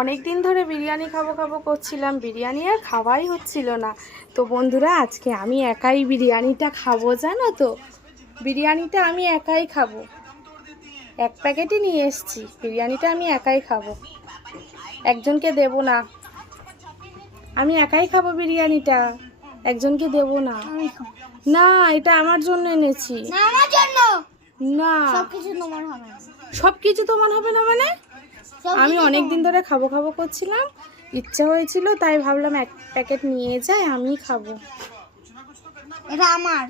অনেক দিন ধরে বিরিয়ানি খাবো খাবো করছিলাম, বিরিয়ানি আর খাওয়াই হচ্ছিল না। তো বন্ধুরা, আজকে আমি একাই বিরিয়ানিটা খাবো, জানো তো। বিরিয়ানিটা আমি একাই খাবো, এক প্যাকেটই নিয়ে এসেছি। বিরিয়ানিটা আমি একাই খাবো, একজনকে দেব না। আমি একাই খাবো বিরিয়ানিটা, একজনকে দেব না। না, এটা আমার জন্য এনেছি। না, সবকিছু তোমার হবে না মানে? আমি অনেক দিন ধরে খাবো খাবো করছিলাম, ইচ্ছা হয়েছিল, তাই ভাবলাম এক প্যাকেট নিয়ে যাই, আমি খাবো। এটা আমার।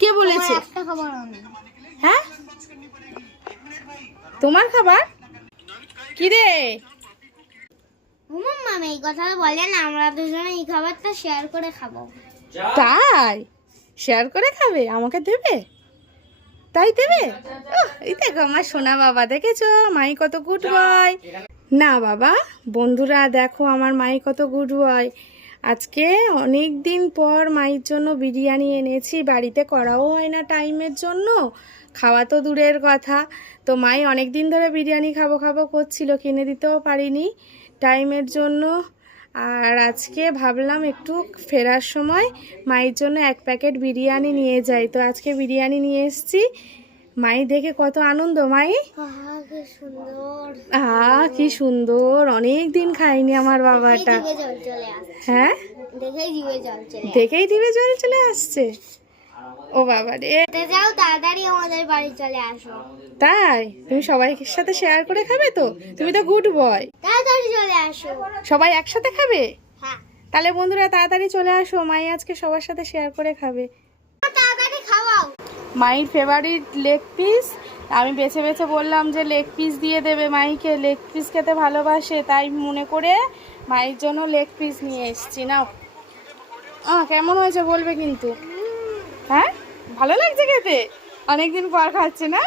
কে বলেছে? হ্যাঁ, তোমার খাবার? কি রে মামা এই কথাটা বলেন, আমরা দুজনে এই খাবারটা শেয়ার করে খাবো। তাই শেয়ার করে খাবে? আমাকে দেবে? তাই দেবে? এই দেখো আমার সোনা বাবা, দেখেছো মাই কত গুড বয়। না বাবা, বন্ধুরা দেখো আমার মাই কত গুড বয়। আজকে অনেক দিন পর মায়ের জন্য বিরিয়ানি এনেছি, বাড়িতে করাও হয় না টাইমের জন্য, খাওয়া তো দূরের কথা। তো মাই অনেক দিন ধরে বিরিয়ানি খাবো খাবো করছিল, কিনে দিতেও পারিনি টাইমের জন্য। আর আজকে ভাবলাম একটু ফেরার সময় মায়ের জন্য এক প্যাকেট বিরিয়ানি নিয়ে যাই। তো আজকে বিরিয়ানি নিয়ে এসেছি। মাই দেখে কত আনন্দ। মাই কি সুন্দর, অনেক দিন খাইনি আমার বাবাটা। হ্যাঁ, দেখেই দিবে জল চলে আসছে। ও বাবা রে, যাও তাড়াতাড়ি আমাদের বাড়ি চলে আসো। তাই তুমি সবাই সাথে শেয়ার করে খাবে? তো তুমি তো গুড বয়, তাড়াতাড়ি চলে আসো। সবাই একসাথে খাবে? হ্যাঁ, তাহলে বন্ধুরা তাড়াতাড়ি চলে আসো, মাই আজকে সবার সাথে শেয়ার করে খাবে। তাড়াতাড়ি খাওয়াও। মায়ের ফেভারিট লেগ পিস, আমি বেছে বেছে বললাম যে লেগ পিস দিয়ে দেবে। মাইকে লেগ পিস খেতে ভালোবাসে, তাই মনে করে মায়ের জন্য লেগ পিস নিয়ে এসেছি। নাও, কেমন হয়েছে বলবে কিন্তু। হ্যাঁ, ভালো লাগছে খেতে? অনেকদিন পর খাচ্ছে না?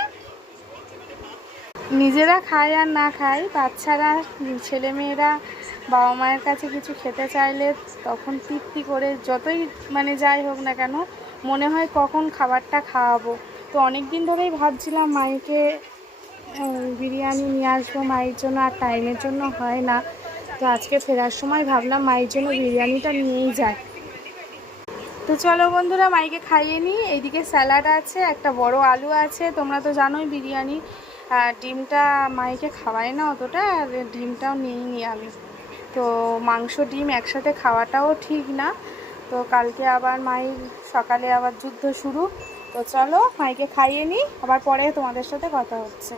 নিজেরা খায় আর না খায়, বাচ্চারা ছেলেমেয়েরা বাবা মায়ের কাছে কিছু খেতে চাইলে তখন তৃপ্তি করে, যতই মানে যাই হোক না কেন, মনে হয় কখন খাবারটা খাওয়াবো। তো অনেক দিন ধরেই ভাবছিলাম মাইকে বিরিয়ানি নিয়ে আসবো মায়ের জন্য, আর টাইমের জন্য হয় না। তো আজকে ফেরার সময় ভাবলাম মায়ের জন্য বিরিয়ানিটা নিয়েই যাই। তো চলো বন্ধুরা, মাইকে খাইয়ে নিই। এইদিকে স্যালাড আছে, একটা বড় আলু আছে। তোমরা তো জানোই বিরিয়ানি ডিমটা মাইকে খাওয়াই না অতটা, আর ডিমটাও নিইনি আমি। তো মাংস ডিম একসাথে খাওয়াটাও ঠিক না। তো কালকে আবার মায়ের সকালে আবার যুদ্ধ শুরু। তো চলো মাইকে খাইয়ে নিই, আবার পরে তোমাদের সাথে কথা হচ্ছে।